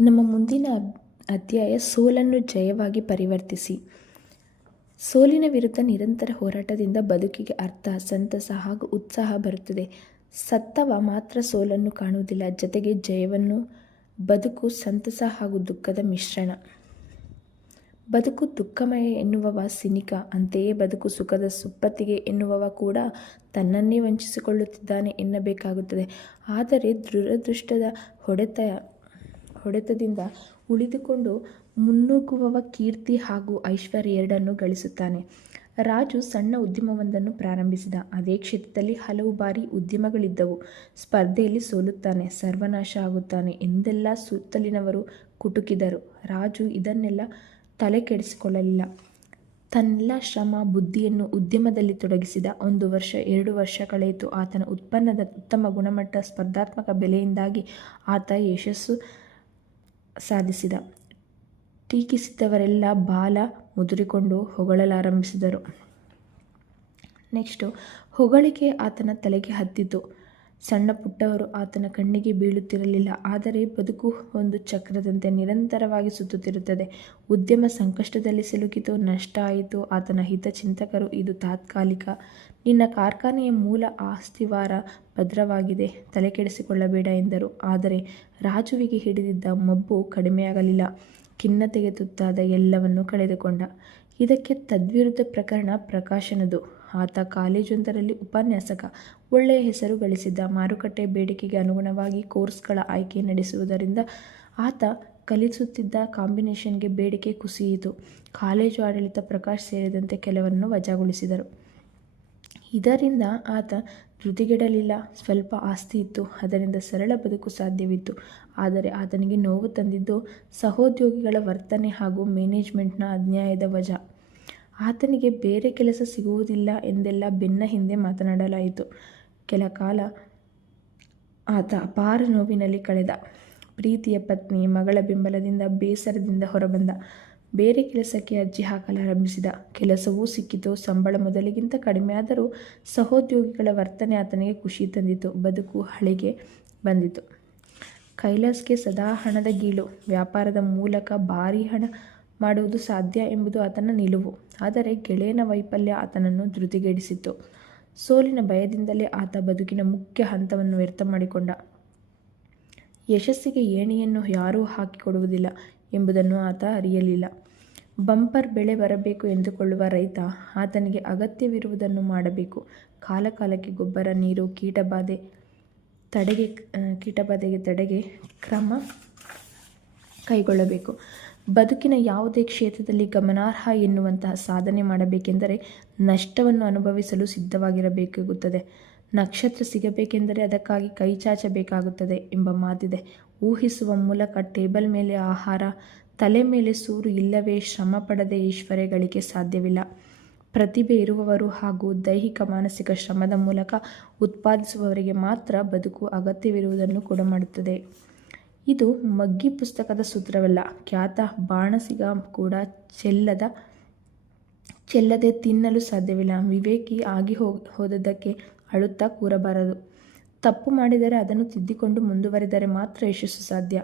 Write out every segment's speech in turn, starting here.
ನಮ್ಮ ಮುಂದಿನ ಅಧ್ಯಾಯ ಸೋಲನ್ನು ಜಯವಾಗಿ ಪರಿವರ್ತಿಸಿ. ಸೋಲಿನ ವಿರುದ್ಧ ನಿರಂತರ ಹೋರಾಟದಿಂದ ಬದುಕಿಗೆ ಅರ್ಥ, ಸಂತಸ ಹಾಗೂ ಉತ್ಸಾಹ ಬರುತ್ತದೆ. ಸತ್ತವ ಮಾತ್ರ ಸೋಲನ್ನು ಕಾಣುವುದಿಲ್ಲ, ಜೊತೆಗೆ ಜಯವನ್ನು. ಬದುಕು ಸಂತಸ ಹಾಗೂ ದುಃಖದ ಮಿಶ್ರಣ. ಬದುಕು ದುಃಖಮಯ ಎನ್ನುವವ ಸಿನಿಕ, ಅಂತೆಯೇ ಬದುಕು ಸುಖದ ಸುಪ್ಪತ್ತಿಗೆ ಎನ್ನುವವ ಕೂಡ ತನ್ನನ್ನೇ ವಂಚಿಸಿಕೊಳ್ಳುತ್ತಿದ್ದಾನೆ ಎನ್ನಬೇಕಾಗುತ್ತದೆ. ಆದರೆ ದುರದೃಷ್ಟದ ಹೊಡೆತದಿಂದ ಉಳಿದುಕೊಂಡು ಮುನ್ನುಗ್ಗುವವ ಕೀರ್ತಿ ಹಾಗೂ ಐಶ್ವರ್ಯ ಎರಡನ್ನೂ ಗಳಿಸುತ್ತಾನೆ. ರಾಜು ಸಣ್ಣ ಉದ್ಯಮವೊಂದನ್ನು ಪ್ರಾರಂಭಿಸಿದ. ಅದೇ ಕ್ಷೇತ್ರದಲ್ಲಿ ಹಲವು ಬಾರಿ ಉದ್ಯಮಗಳಿದ್ದವು. ಸ್ಪರ್ಧೆಯಲ್ಲಿ ಸೋಲುತ್ತಾನೆ, ಸರ್ವನಾಶ ಆಗುತ್ತಾನೆ ಎಂದೆಲ್ಲ ಸುತ್ತಲಿನವರು ಕುಟುಕಿದರು. ರಾಜು ಇದನ್ನೆಲ್ಲ ತಲೆ ಕೆಡಿಸಿಕೊಳ್ಳಲಿಲ್ಲ. ತನ್ನೆಲ್ಲ ಶ್ರಮ ಬುದ್ಧಿಯನ್ನು ಉದ್ಯಮದಲ್ಲಿ ತೊಡಗಿಸಿದ. 1 ವರ್ಷ 2 ವರ್ಷ ಕಳೆಯಿತು. ಆತನ ಉತ್ಪನ್ನದ ಉತ್ತಮ ಗುಣಮಟ್ಟ, ಸ್ಪರ್ಧಾತ್ಮಕ ಬೆಲೆಯಿಂದಾಗಿ ಆತ ಯಶಸ್ಸು ಸಾಧಿಸಿದ. ಟೀಕಿಸಿದವರೆಲ್ಲ ಬಾಲ ಮುದುರಿಕೊಂಡು ಹೊಗಳಲಾರಂಭಿಸಿದರು. ಹೊಗಳಿಕೆ ಆತನ ತಲೆಗೆ ಹತ್ತಿತು. ಸಣ್ಣ ಪುಟ್ಟವರು ಆತನ ಕಣ್ಣಿಗೆ ಬೀಳುತ್ತಿರಲಿಲ್ಲ. ಆದರೆ ಬದುಕು ಒಂದು ಚಕ್ರದಂತೆ ನಿರಂತರವಾಗಿ ಸುತ್ತುತ್ತಿರುತ್ತದೆ. ಉದ್ಯಮ ಸಂಕಷ್ಟದಲ್ಲಿ ಸಿಲುಕಿತು, ನಷ್ಟ ಆಯಿತು. ಆತನ ಹಿತಚಿಂತಕರು, ಇದು ತಾತ್ಕಾಲಿಕ, ನಿನ್ನ ಕಾರ್ಖಾನೆಯ ಮೂಲ ಅಸ್ತಿವಾರ ಭದ್ರವಾಗಿದೆ, ತಲೆಕೆಡಿಸಿಕೊಳ್ಳಬೇಡ ಎಂದರು. ಆದರೆ ರಾಜುವಿಗೆ ಹಿಡಿದಿದ್ದ ಮಬ್ಬು ಕಡಿಮೆಯಾಗಲಿಲ್ಲ. ಖಿನ್ನತೆಗೆ ತುತ್ತಾದ, ಎಲ್ಲವನ್ನೂ ಕಳೆದುಕೊಂಡ. ಇದಕ್ಕೆ ತದ್ವಿರುದ್ಧ ಪ್ರಕರಣ ಪ್ರಕಾಶನದು. ಆತ ಕಾಲೇಜೊಂದರಲ್ಲಿ ಉಪನ್ಯಾಸಕ, ಒಳ್ಳೆಯ ಹೆಸರು ಗಳಿಸಿದ್ದ. ಮಾರುಕಟ್ಟೆ ಬೇಡಿಕೆಗೆ ಅನುಗುಣವಾಗಿ ಕೋರ್ಸ್ಗಳ ಆಯ್ಕೆ ನಡೆಸುವುದರಿಂದ ಆತ ಕಲಿಸುತ್ತಿದ್ದ ಕಾಂಬಿನೇಷನ್ಗೆ ಬೇಡಿಕೆ ಕುಸಿಯಿತು. ಕಾಲೇಜು ಆಡಳಿತ ಪ್ರಕಾಶ್ ಸೇರಿದಂತೆ ಕೆಲವರನ್ನು ವಜಾಗೊಳಿಸಿದರು. ಇದರಿಂದ ಆತ ಧೃತಿಗೆಡಲಿಲ್ಲ. ಸ್ವಲ್ಪ ಆಸ್ತಿ ಇತ್ತು, ಅದರಿಂದ ಸರಳ ಬದುಕು ಸಾಧ್ಯವಿತ್ತು. ಆದರೆ ಆತನಿಗೆ ನೋವು ತಂದಿದ್ದು ಸಹೋದ್ಯೋಗಿಗಳ ವರ್ತನೆ ಹಾಗೂ ಮ್ಯಾನೇಜ್ಮೆಂಟ್ನ ಅನ್ಯಾಯದ ವಜಾ. ಆತನಿಗೆ ಬೇರೆ ಕೆಲಸ ಸಿಗುವುದಿಲ್ಲ ಎಂದೆಲ್ಲ ಬೆನ್ನ ಹಿಂದೆ ಮಾತನಾಡಲಾಯಿತು. ಕೆಲ ಕಾಲ ಆತ ಅಪಾರ ನೋವಿನಲ್ಲಿ ಕಳೆದ. ಪ್ರೀತಿಯ ಪತ್ನಿ, ಮಗಳ ಬೆಂಬಲದಿಂದ ಬೇಸರದಿಂದ ಹೊರಬಂದ. ಬೇರೆ ಕೆಲಸಕ್ಕೆ ಅರ್ಜಿ ಹಾಕಲಾರಂಭಿಸಿದ. ಕೆಲಸವೂ ಸಿಕ್ಕಿತು. ಸಂಬಳ ಮೊದಲಿಗಿಂತ ಕಡಿಮೆಯಾದರೂ ಸಹೋದ್ಯೋಗಿಗಳ ವರ್ತನೆ ಆತನಿಗೆ ಖುಷಿ ತಂದಿತು. ಬದುಕು ಹಳಿಗೆ ಬಂದಿತು. ಕೈಲಾಸ್ಗೆ ಸದಾ ಹಣದ ಗೀಳು. ವ್ಯಾಪಾರದ ಮೂಲಕ ಭಾರೀ ಹಣ ಮಾಡುವುದು ಸಾಧ್ಯ ಎಂಬುದು ಆತನ ನಿಲುವು. ಆದರೆ ಗೆಳೆಯನ ವೈಫಲ್ಯ ಆತನನ್ನು ಧೃತಿಗೆಡಿಸಿತು. ಸೋಲಿನ ಭಯದಿಂದಲೇ ಆತ ಬದುಕಿನ ಮುಖ್ಯ ಹಂತವನ್ನು ವ್ಯರ್ಥ ಮಾಡಿಕೊಂಡ. ಯಶಸ್ಸಿಗೆ ಏಣಿಯನ್ನು ಯಾರೂ ಹಾಕಿಕೊಡುವುದಿಲ್ಲ ಎಂಬುದನ್ನು ಆತ ಅರಿಯಲಿಲ್ಲ. ಬಂಪರ್ ಬೆಳೆ ಬರಬೇಕು ಎಂದುಕೊಳ್ಳುವ ರೈತ ಆತನಿಗೆ ಅಗತ್ಯವಿರುವುದನ್ನು ಮಾಡಬೇಕು. ಕಾಲಕಾಲಕ್ಕೆ ಗೊಬ್ಬರ, ನೀರು, ಕೀಟಬಾಧೆಗೆ ತಡೆಗೆ ಕ್ರಮ ಕೈಗೊಳ್ಳಬೇಕು. ಬದುಕಿನ ಯಾವುದೇ ಕ್ಷೇತ್ರದಲ್ಲಿ ಗಮನಾರ್ಹ ಎನ್ನುವಂತಹ ಸಾಧನೆ ಮಾಡಬೇಕೆಂದರೆ ನಷ್ಟವನ್ನು ಅನುಭವಿಸಲು ಸಿದ್ಧವಾಗಿರಬೇಕಾಗುತ್ತದೆ. ನಕ್ಷತ್ರ ಸಿಗಬೇಕೆಂದರೆ ಅದಕ್ಕಾಗಿ ಕೈ ಚಾಚಬೇಕಾಗುತ್ತದೆ ಎಂಬ ಮಾತಿದೆ. ಊಹಿಸುವ ಮೂಲಕ ಟೇಬಲ್ ಮೇಲೆ ಆಹಾರ, ತಲೆ ಮೇಲೆ ಸೂರು ಇಲ್ಲವೇ ಶ್ರಮ ಪಡದೆ ಐಶ್ವರ್ಯ ಗಳಿಕೆ ಸಾಧ್ಯವಿಲ್ಲ. ಪ್ರತಿಭೆ ಇರುವವರು ಹಾಗೂ ದೈಹಿಕ ಮಾನಸಿಕ ಶ್ರಮದ ಮೂಲಕ ಉತ್ಪಾದಿಸುವವರಿಗೆ ಮಾತ್ರ ಬದುಕು ಅಗತ್ಯವಿರುವುದನ್ನು ಕೊಡಮಾಡುತ್ತದೆ. ಇದು ಮಗ್ಗಿ ಪುಸ್ತಕದ ಸೂತ್ರವಲ್ಲ. ಖ್ಯಾತ ಬಾಣಸಿಗ ಕೂಡ ಚೆಲ್ಲದೆ ತಿನ್ನಲು ಸಾಧ್ಯವಿಲ್ಲ. ವಿವೇಕಿ ಆಗಿ ಹೋದದ್ದಕ್ಕೆ ಅಳುತ್ತಾ ಕೂರಬಾರದು. ತಪ್ಪು ಮಾಡಿದರೆ ಅದನ್ನು ತಿದ್ದಿಕೊಂಡು ಮುಂದುವರೆದರೆ ಮಾತ್ರ ಯಶಸ್ಸು ಸಾಧ್ಯ.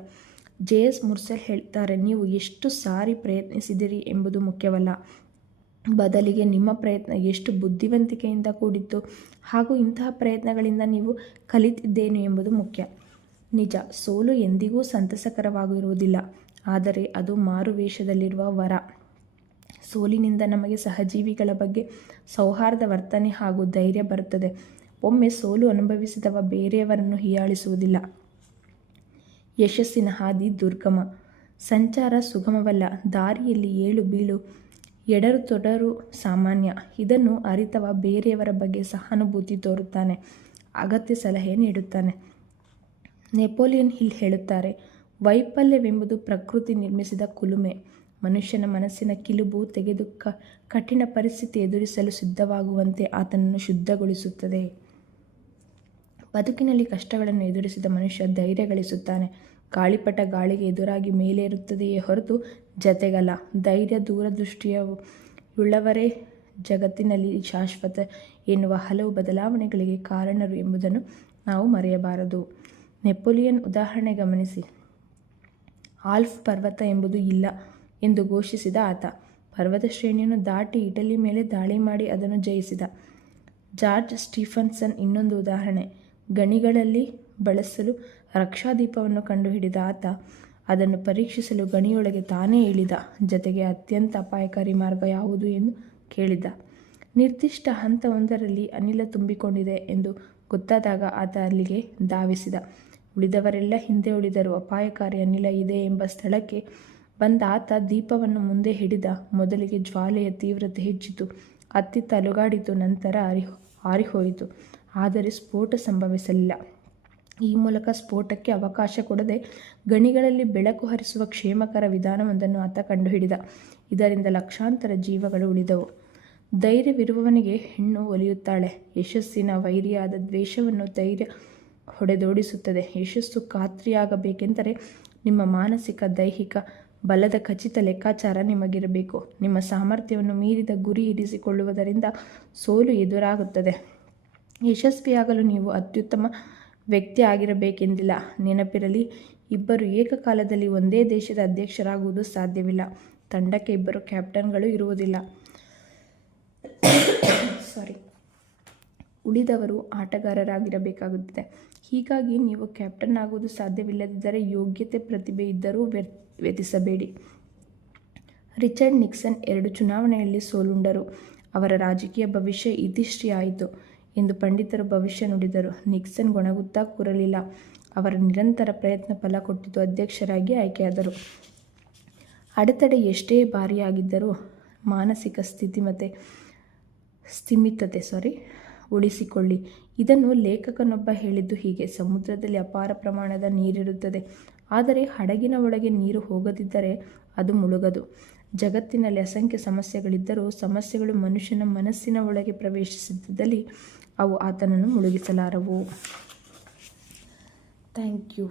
ಜೆ.ಎಸ್. ಮುರ್ಸೆಲ್ ಹೇಳುತ್ತಾರೆ, ನೀವು ಎಷ್ಟು ಸಾರಿ ಪ್ರಯತ್ನಿಸಿದಿರಿ ಎಂಬುದು ಮುಖ್ಯವಲ್ಲ, ಬದಲಿಗೆ ನಿಮ್ಮ ಪ್ರಯತ್ನ ಎಷ್ಟು ಬುದ್ಧಿವಂತಿಕೆಯಿಂದ ಕೂಡಿತ್ತು ಹಾಗೂ ಇಂತಹ ಪ್ರಯತ್ನಗಳಿಂದ ನೀವು ಕಲಿತಿದ್ದೇನು ಎಂಬುದು ಮುಖ್ಯ. ನಿಜ, ಸೋಲು ಎಂದಿಗೂ ಸಂತಸಕರವಾಗಿರುವುದಿಲ್ಲ. ಆದರೆ ಅದು ಮಾರುವೇಷದಲ್ಲಿರುವ ವರ. ಸೋಲಿನಿಂದ ನಮಗೆ ಸಹಜೀವಿಗಳ ಬಗ್ಗೆ ಸೌಹಾರ್ದ ವರ್ತನೆ ಹಾಗೂ ಧೈರ್ಯ ಬರುತ್ತದೆ. ಒಮ್ಮೆ ಸೋಲು ಅನುಭವಿಸಿದವ ಬೇರೆಯವರನ್ನು ಹೀಯಾಳಿಸುವುದಿಲ್ಲ. ಯಶಸ್ಸಿನ ಹಾದಿ ದುರ್ಗಮ, ಸಂಚಾರ ಸುಗಮವಲ್ಲ. ದಾರಿಯಲ್ಲಿ ಏಳು ಬೀಳು, ಎಡರು ತೊಡರು ಸಾಮಾನ್ಯ. ಇದನ್ನು ಅರಿತವ ಬೇರೆಯವರ ಬಗ್ಗೆ ಸಹಾನುಭೂತಿ ತೋರುತ್ತಾನೆ, ಅಗತ್ಯ ಸಲಹೆ ನೀಡುತ್ತಾನೆ. ನೆಪೋಲಿಯನ್ ಹಿಲ್ ಹೇಳುತ್ತಾರೆ, ವೈಫಲ್ಯವೆಂಬುದು ಪ್ರಕೃತಿ ನಿರ್ಮಿಸಿದ ಕುಲುಮೆ. ಮನುಷ್ಯನ ಮನಸ್ಸಿನ ಕಿಲುಬು ತೆಗೆದು ಕಠಿಣ ಪರಿಸ್ಥಿತಿ ಎದುರಿಸಲು ಸಿದ್ಧವಾಗುವಂತೆ ಆತನನ್ನು ಶುದ್ಧಗೊಳಿಸುತ್ತದೆ. ಬದುಕಿನಲ್ಲಿ ಕಷ್ಟಗಳನ್ನು ಎದುರಿಸಿದ ಮನುಷ್ಯ ಧೈರ್ಯ ಗಳಿಸುತ್ತಾನೆ. ಗಾಳಿಪಟ ಗಾಳಿಗೆ ಎದುರಾಗಿ ಮೇಲೇರುತ್ತದೆಯೇ ಹೊರತು ಜತೆಗಲ್ಲ. ಧೈರ್ಯ ದೂರದೃಷ್ಟಿಯುಳ್ಳವರೇ ಜಗತ್ತಿನಲ್ಲಿ ಶಾಶ್ವತ ಎನ್ನುವ ಹಲವು ಬದಲಾವಣೆಗಳಿಗೆ ಕಾರಣರು ಎಂಬುದನ್ನು ನಾವು ಮರೆಯಬಾರದು. ನೆಪೋಲಿಯನ್ ಉದಾಹರಣೆ ಗಮನಿಸಿ. ಆಲ್ಪ್ ಪರ್ವತ ಎಂಬುದು ಇಲ್ಲ ಎಂದು ಘೋಷಿಸಿದ ಆತ. ಪರ್ವತ ಶ್ರೇಣಿಯನ್ನು ದಾಟಿ ಇಟಲಿ ಮೇಲೆ ದಾಳಿ ಮಾಡಿ ಅದನ್ನು ಜಯಿಸಿದ ಜಾರ್ಜ್ ಸ್ಟೀಫನ್ಸನ್ ಇನ್ನೊಂದು ಉದಾಹರಣೆ. ಗಣಿಗಳಲ್ಲಿ ಬಳಸಲು ರಕ್ಷಾದೀಪವನ್ನು ಕಂಡುಹಿಡಿದ ಆತ ಅದನ್ನು ಪರೀಕ್ಷಿಸಲು ಗಣಿಯೊಳಗೆ ತಾನೇ ಇಳಿದ. ಜತೆಗೆ ಅತ್ಯಂತ ಅಪಾಯಕಾರಿ ಮಾರ್ಗ ಯಾವುದು ಎಂದು ಕೇಳಿದ. ನಿರ್ದಿಷ್ಟ ಹಂತವೊಂದರಲ್ಲಿ ಅನಿಲ ತುಂಬಿಕೊಂಡಿದೆ ಎಂದು ಗೊತ್ತಾದಾಗ ಆತ ಅಲ್ಲಿಗೆ ಧಾವಿಸಿದ. ಉಳಿದವರೆಲ್ಲ ಹಿಂದೆ ಉಳಿದರು. ಅಪಾಯಕಾರಿ ಅನಿಲ ಇದೆ ಎಂಬ ಸ್ಥಳಕ್ಕೆ ಬಂದ ಆತ ದೀಪವನ್ನು ಮುಂದೆ ಹಿಡಿದ. ಮೊದಲಿಗೆ ಜ್ವಾಲೆಯ ತೀವ್ರತೆ ಹೆಚ್ಚಿತು, ಅತ್ತಿತ್ತ ಅಲುಗಾಡಿತು, ನಂತರ ಆರಿಹೋಯಿತು. ಆದರೆ ಸ್ಫೋಟ ಸಂಭವಿಸಲಿಲ್ಲ. ಈ ಮೂಲಕ ಸ್ಫೋಟಕ್ಕೆ ಅವಕಾಶ ಕೊಡದೆ ಗಣಿಗಳಲ್ಲಿ ಬೆಳಕು ಹರಿಸುವ ಕ್ಷೇಮಕರ ವಿಧಾನವೊಂದನ್ನು ಆತ ಕಂಡುಹಿಡಿದ. ಇದರಿಂದ ಲಕ್ಷಾಂತರ ಜೀವಗಳು ಉಳಿದವು. ಧೈರ್ಯವಿರುವವನಿಗೆ ಹೆಣ್ಣು ಒಲಿಯುತ್ತಾಳೆ. ಯಶಸ್ಸಿನ ವೈರಿಯಾದ ದ್ವೇಷವನ್ನು ಧೈರ್ಯ ಹೊಡೆದೋಡಿಸುತ್ತದೆ. ಯಶಸ್ಸು ಖಾತ್ರಿಯಾಗಬೇಕೆಂದರೆ ನಿಮ್ಮ ಮಾನಸಿಕ ದೈಹಿಕ ಬಲದ ಖಚಿತ ಲೆಕ್ಕಾಚಾರ ನಿಮಗಿರಬೇಕು. ನಿಮ್ಮ ಸಾಮರ್ಥ್ಯವನ್ನು ಮೀರಿದ ಗುರಿ ಇರಿಸಿಕೊಳ್ಳುವುದರಿಂದ ಸೋಲು ಎದುರಾಗುತ್ತದೆ. ಯಶಸ್ವಿಯಾಗಲು ನೀವು ಅತ್ಯುತ್ತಮ ವ್ಯಕ್ತಿ ಆಗಿರಬೇಕೆಂದಿಲ್ಲ. ನೆನಪಿರಲಿ, ಇಬ್ಬರು ಏಕಕಾಲದಲ್ಲಿ ಒಂದೇ ದೇಶದ ಅಧ್ಯಕ್ಷರಾಗುವುದು ಸಾಧ್ಯವಿಲ್ಲ. ತಂಡಕ್ಕೆ ಇಬ್ಬರು ಕ್ಯಾಪ್ಟನ್ಗಳು ಇರುವುದಿಲ್ಲ. ಉಳಿದವರು ಆಟಗಾರರಾಗಿರಬೇಕಾಗುತ್ತದೆ. ಹೀಗಾಗಿ ನೀವು ಕ್ಯಾಪ್ಟನ್ ಆಗುವುದು ಸಾಧ್ಯವಿಲ್ಲದಿದ್ದರೆ ಯೋಗ್ಯತೆ, ಪ್ರತಿಭೆ ಇದ್ದರೂ ವ್ಯತಿಸಬೇಡಿ. ರಿಚರ್ಡ್ ನಿಕ್ಸನ್ 2 ಚುನಾವಣೆಯಲ್ಲಿ ಸೋಲುಂಡರು. ಅವರ ರಾಜಕೀಯ ಭವಿಷ್ಯ ಇತಿಶ್ರೀ ಆಯಿತು ಎಂದು ಪಂಡಿತರು ಭವಿಷ್ಯ ನುಡಿದರು. ನಿಕ್ಸನ್ ಗೊಣಗುತ್ತಾ ಕೂರಲಿಲ್ಲ. ಅವರ ನಿರಂತರ ಪ್ರಯತ್ನ ಫಲ ಕೊಟ್ಟಿತು. ಅಧ್ಯಕ್ಷರಾಗಿ ಆಯ್ಕೆಯಾದರು. ಅಡೆತಡೆ ಎಷ್ಟೇ ಭಾರಿಯಾಗಿದ್ದರೂ ಮಾನಸಿಕ ಸ್ಥಿಮಿತತೆ ಉಳಿಸಿಕೊಳ್ಳಿ. ಇದನ್ನು ಲೇಖಕನೊಬ್ಬ ಹೇಳಿದ್ದು ಹೀಗೆ: ಸಮುದ್ರದಲ್ಲಿ ಅಪಾರ ಪ್ರಮಾಣದ ನೀರಿರುತ್ತದೆ, ಆದರೆ ಹಡಗಿನ ಒಳಗೆ ನೀರು ಹೋಗದಿದ್ದರೆ ಅದು ಮುಳುಗದು. ಜಗತ್ತಿನಲ್ಲಿ ಅಸಂಖ್ಯ ಸಮಸ್ಯೆಗಳಿದ್ದರೂ ಸಮಸ್ಯೆಗಳು ಮನುಷ್ಯನ ಮನಸ್ಸಿನ ಒಳಗೆ ಪ್ರವೇಶಿಸಿದ್ದಲ್ಲಿ ಅವು ಆತನನ್ನು ಮುಳುಗಿಸಲಾರವು. Thank you.